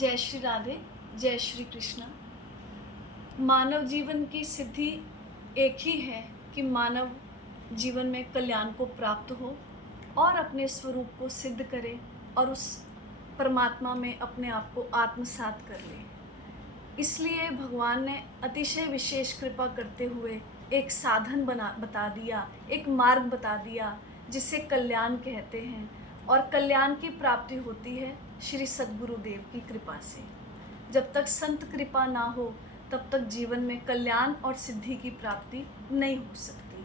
जय श्री राधे, जय श्री कृष्ण। मानव जीवन की सिद्धि एक ही है कि मानव जीवन में कल्याण को प्राप्त हो और अपने स्वरूप को सिद्ध करे और उस परमात्मा में अपने आप को आत्मसात कर ले। इसलिए भगवान ने अतिशय विशेष कृपा करते हुए एक साधन बता दिया, एक मार्ग बता दिया जिसे कल्याण कहते हैं। और कल्याण की प्राप्ति होती है श्री सद्गुरुदेव की कृपा से। जब तक संत कृपा ना हो तब तक जीवन में कल्याण और सिद्धि की प्राप्ति नहीं हो सकती।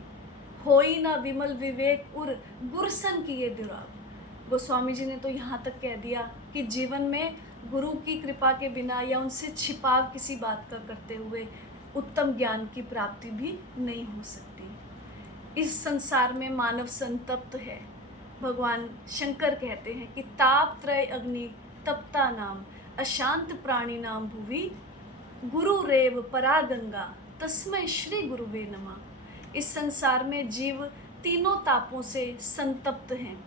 होई ना विमल विवेक उर गुरसन किए दुराग। गोस्वामी जी ने तो यहाँ तक कह दिया कि जीवन में गुरु की कृपा के बिना या उनसे छिपाव किसी बात का करते हुए उत्तम ज्ञान की प्राप्ति भी नहीं हो सकती। इस संसार में मानव संतप्त है। भगवान शंकर कहते हैं कि ताप त्रय अग्नि तप्ता नाम अशांत प्राणी नाम भुवि गुरु रेव परा गंगा तस्मै श्री गुरुवे नमः। इस संसार में जीव तीनों तापों से संतप्त हैं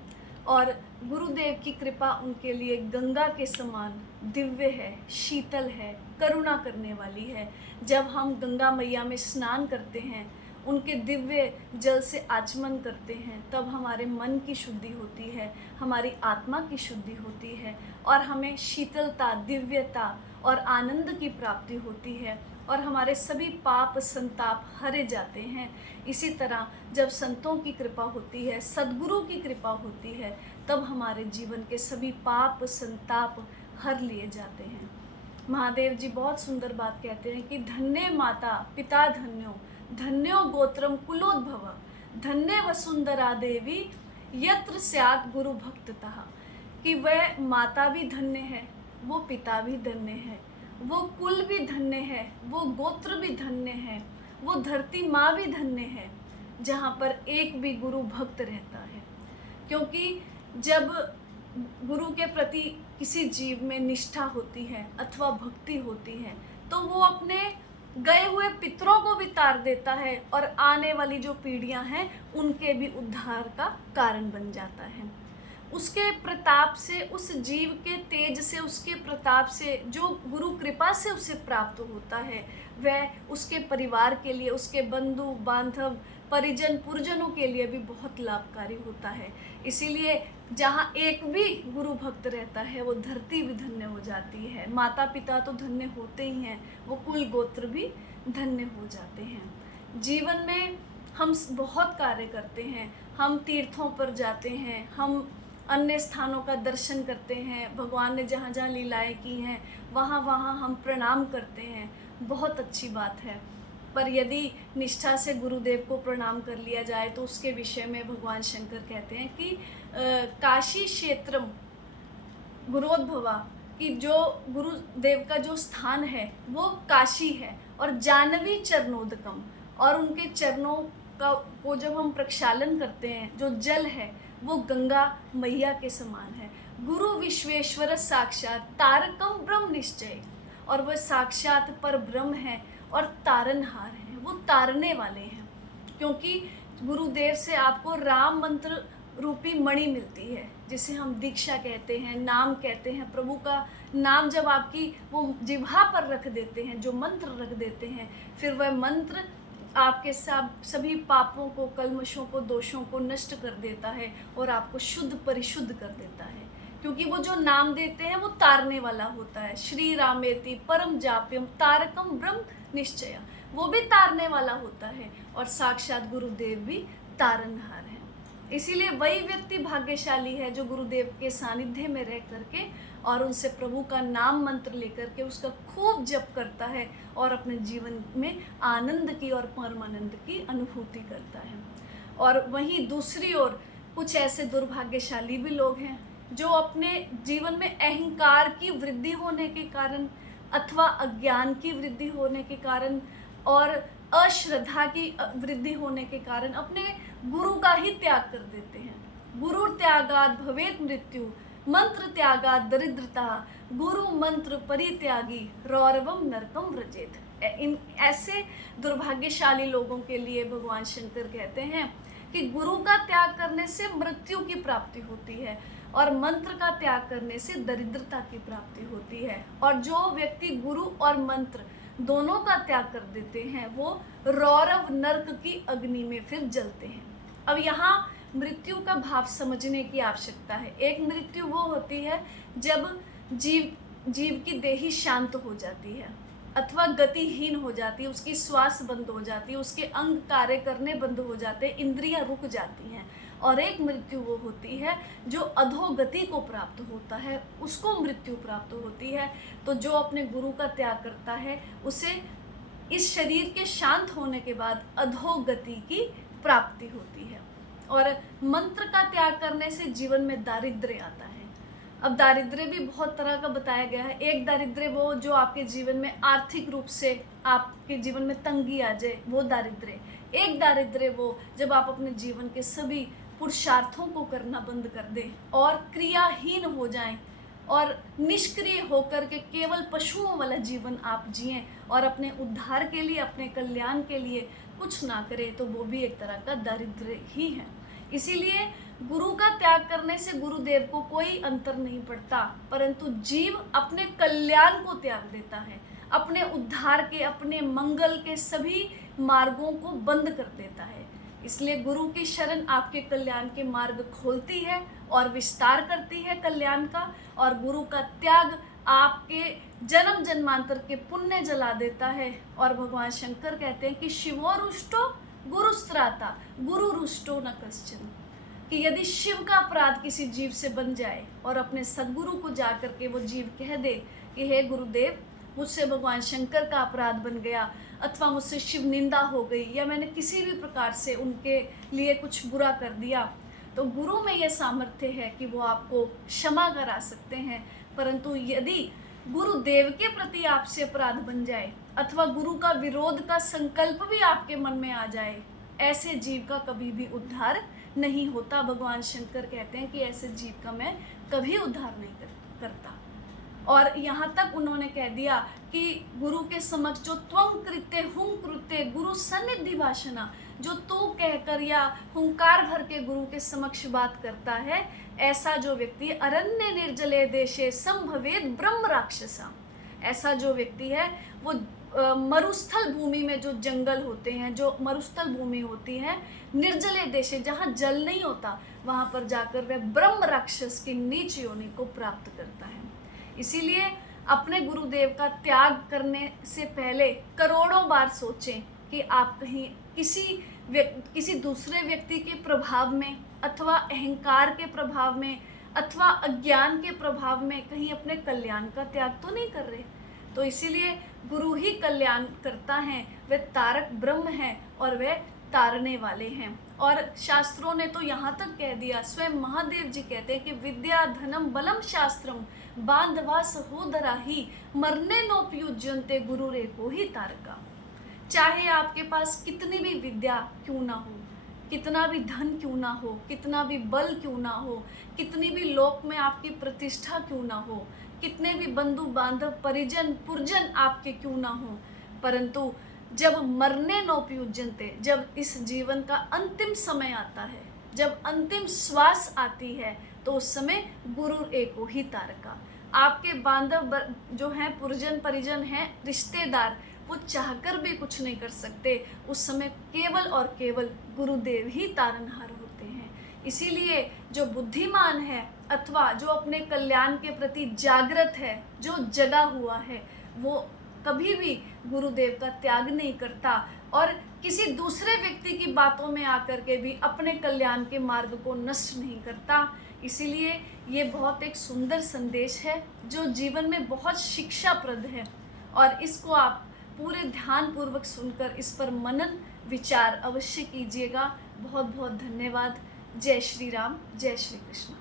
और गुरुदेव की कृपा उनके लिए गंगा के समान दिव्य है, शीतल है, करुणा करने वाली है। जब हम गंगा मैया में स्नान करते हैं, उनके दिव्य जल से आचमन करते हैं, तब हमारे मन की शुद्धि होती है, हमारी आत्मा की शुद्धि होती है और हमें शीतलता, दिव्यता और आनंद की प्राप्ति होती है और हमारे सभी पाप संताप हरे जाते हैं। इसी तरह जब संतों की कृपा होती है, सद्गुरु की कृपा होती है, तब हमारे जीवन के सभी पाप संताप हर लिए जाते हैं। महादेव जी बहुत सुंदर बात कहते हैं कि धन्य माता पिता धन्यो धन्यो गोत्रम कुलोद्भव धन्य वसुंधरा देवी यत्र स्यात् गुरु भक्ततः। कि वह माता भी धन्य है, वो पिता भी धन्य है, वो कुल भी धन्य है, वो गोत्र भी धन्य है, वो धरती माँ भी धन्य है जहाँ पर एक भी गुरु भक्त रहता है। क्योंकि जब गुरु के प्रति किसी जीव में निष्ठा होती है अथवा भक्ति होती है तो वो अपने गए हुए पितरों को भी तार देता है और आने वाली जो पीढ़ियां हैं उनके भी उद्धार का कारण बन जाता है। उसके प्रताप से, उस जीव के तेज से, उसके प्रताप से जो गुरु कृपा से उसे प्राप्त होता है, वह उसके परिवार के लिए, उसके बंधु बांधव परिजन पुरजनों के लिए भी बहुत लाभकारी होता है। इसीलिए जहाँ एक भी गुरु भक्त रहता है वो धरती भी धन्य हो जाती है। माता पिता तो धन्य होते ही हैं, वो कुल गोत्र भी धन्य हो जाते हैं। जीवन में हम बहुत कार्य करते हैं, हम तीर्थों पर जाते हैं, हम अन्य स्थानों का दर्शन करते हैं, भगवान ने जहाँ जहाँ लीलाएं की हैं वहाँ वहाँ हम प्रणाम करते हैं, बहुत अच्छी बात है। पर यदि निष्ठा से गुरुदेव को प्रणाम कर लिया जाए तो उसके विषय में भगवान शंकर कहते हैं कि काशी क्षेत्रम गुरोद्भवा, कि जो गुरुदेव का जो स्थान है वो काशी है और जानवी चरणोदकम, और उनके चरणों को जब हम प्रक्षालन करते हैं, जो जल है वो गंगा मैया के समान है। गुरु विश्वेश्वर साक्षात तारकम ब्रह्म निश्चय, और वह साक्षात पर ब्रह्म है और तारनहार हैं, वो तारने वाले हैं। क्योंकि गुरुदेव से आपको राम मंत्र रूपी मणि मिलती है जिसे हम दीक्षा कहते हैं, नाम कहते हैं। प्रभु का नाम जब आपकी वो जिह्वा पर रख देते हैं, जो मंत्र रख देते हैं, फिर वह मंत्र आपके सभी पापों को, कल्मशों को, दोषों को नष्ट कर देता है और आपको शुद्ध परिशुद्ध कर देता है। क्योंकि वो जो नाम देते हैं वो तारने वाला होता है। श्री रामेति परम जाप्यम तारकम ब्रह्म निश्चय, वो भी तारने वाला होता है और साक्षात गुरुदेव भी तारनहार है। इसीलिए वही व्यक्ति भाग्यशाली है जो गुरुदेव के सानिध्य में रह करके और उनसे प्रभु का नाम मंत्र लेकर के उसका खूब जप करता है और अपने जीवन में आनंद की और परमानंद की अनुभूति करता है। और वहीं दूसरी ओर कुछ ऐसे दुर्भाग्यशाली भी लोग हैं जो अपने जीवन में अहंकार की वृद्धि होने के कारण अथवा अज्ञान की वृद्धि होने के कारण और अश्रद्धा की वृद्धि होने के कारण अपने गुरु का ही त्याग कर देते हैं। गुरु त्यागाद भवेत मृत्यु मंत्र त्यागाद दरिद्रता गुरु मंत्र परित्यागी रौरवम नरकम व्रजेत। इन ऐसे दुर्भाग्यशाली लोगों के लिए भगवान शंकर कहते हैं कि गुरु का त्याग करने से मृत्यु की प्राप्ति होती है। और मंत्र का त्याग करने से दरिद्रता की प्राप्ति होती है। और जो व्यक्ति गुरु और मंत्र दोनों का त्याग कर देते हैं वो रौरव नरक की अग्नि में फिर जलते हैं। अब यहाँ मृत्यु का भाव समझने की आवश्यकता है। एक मृत्यु वो होती है जब जीव की देही शांत हो जाती है अथवा गतिहीन हो जाती है, उसकी श्वास बंद हो जाती है, उसके अंग कार्य करने बंद हो जाते हैं, इंद्रियां रुक जाती हैं। और एक मृत्यु वो होती है जो अधोगति को प्राप्त होता है, उसको मृत्यु प्राप्त होती है। तो जो अपने गुरु का त्याग करता है उसे इस शरीर के शांत होने के बाद अधोगति की प्राप्ति होती है। और मंत्र का त्याग करने से जीवन में दारिद्र्य आता है। अब दारिद्र्य भी बहुत तरह का बताया गया है। एक दारिद्र्य वो जो आपके जीवन में आर्थिक रूप से आपके जीवन में तंगी आ जाए, वो दारिद्र्य। एक दारिद्र्य वो जब आप अपने जीवन के सभी पुरुषार्थों को करना बंद कर दें और क्रियाहीन हो जाएं और निष्क्रिय होकर के केवल पशुओं वाला जीवन आप जिएं और अपने उद्धार के लिए, अपने कल्याण के लिए कुछ ना करें, तो वो भी एक तरह का दारिद्र्य ही है। इसीलिए गुरु का त्याग करने से गुरुदेव को कोई अंतर नहीं पड़ता, परंतु जीव अपने कल्याण को त्याग देता है, अपने उद्धार के, अपने मंगल के सभी मार्गों को बंद कर देता है। इसलिए गुरु की शरण आपके कल्याण के मार्ग खोलती है और विस्तार करती है कल्याण का। और गुरु का त्याग आपके जन्म जन्मांतर के पुण्य जला देता है। और भगवान शंकर कहते हैं कि शिवो रुष्टो गुरुस्त्राता गुरु रुष्टो न कश्चन, कि यदि शिव का अपराध किसी जीव से बन जाए और अपने सद्गुरु को जाकर के वो जीव कह दे कि हे गुरुदेव, मुझसे भगवान शंकर का अपराध बन गया अथवा मुझसे शिव निंदा हो गई या मैंने किसी भी प्रकार से उनके लिए कुछ बुरा कर दिया, तो गुरु में यह सामर्थ्य है कि वो आपको क्षमा करा सकते हैं। परंतु यदि गुरुदेव के प्रति आपसे अपराध बन जाए अथवा गुरु का विरोध का संकल्प भी आपके मन में आ जाए, ऐसे जीव का कभी भी उद्धार नहीं होता। भगवान शंकर कहते हैं कि ऐसे जीव का मैं कभी उद्धार नहीं करता। और यहाँ तक उन्होंने कह दिया कि गुरु के समक्ष जो त्वं कृत्य हुं कृत्य गुरु सन्निधि भाषणा, जो तू कहकर या हुंकार भर के गुरु के समक्ष बात करता है, ऐसा जो व्यक्ति अरण्य निर्जले देशे संभवेद ब्रह्म राक्षसा, ऐसा जो व्यक्ति है वो मरुस्थल भूमि में, जो जंगल होते हैं, जो मरुस्थल भूमि होती है, निर्जले देशे जहाँ जल नहीं होता, वहाँ पर जाकर वह ब्रह्म राक्षस की नीच योनि को प्राप्त करता है। इसीलिए अपने गुरुदेव का त्याग करने से पहले करोड़ों बार सोचें कि आप कहीं किसी दूसरे व्यक्ति के प्रभाव में अथवा अहंकार के प्रभाव में अथवा अज्ञान के प्रभाव में कहीं अपने कल्याण का त्याग तो नहीं कर रहे। तो इसीलिए गुरु ही कल्याण करता है, वह तारक ब्रह्म है और वह तारने वाले हैं। और शास्त्रों ने तो यहाँ तक कह दिया, स्वयं महादेव जी कहते हैं कि विद्या धनम बलम शास्त्रम बांधवा सहोदरा ही मरने नोपयुज्यन्ते गुरु रे को ही तारका। चाहे आपके पास कितनी भी विद्या क्यों ना हो, कितना भी धन क्यों ना हो, कितना भी बल क्यों ना हो, कितनी भी लोक में आपकी प्रतिष्ठा क्यों ना हो, कितने भी बंधु बांधव परिजन पुरजन आपके क्यों ना हो, परंतु जब मरने नोपयुज्यन्ते, जब इस जीवन का अंतिम समय आता है, जब अंतिम श्वास आती है, तो उस समय गुरु एको ही तारका। आपके बांधव जो हैं, पुरजन परिजन हैं, रिश्तेदार, वो चाहकर भी कुछ नहीं कर सकते। उस समय केवल और केवल गुरुदेव ही तारनहार होते हैं। इसीलिए जो बुद्धिमान है अथवा जो अपने कल्याण के प्रति जागृत है, जो जगा हुआ है, वो कभी भी गुरुदेव का त्याग नहीं करता और किसी दूसरे व्यक्ति की बातों में आकर के भी अपने कल्याण के मार्ग को नष्ट नहीं करता। इसीलिए ये बहुत एक सुंदर संदेश है जो जीवन में बहुत शिक्षाप्रद है और इसको आप पूरे ध्यान पूर्वक सुनकर इस पर मनन विचार अवश्य कीजिएगा। बहुत बहुत धन्यवाद। जय श्री राम, जय श्री कृष्ण।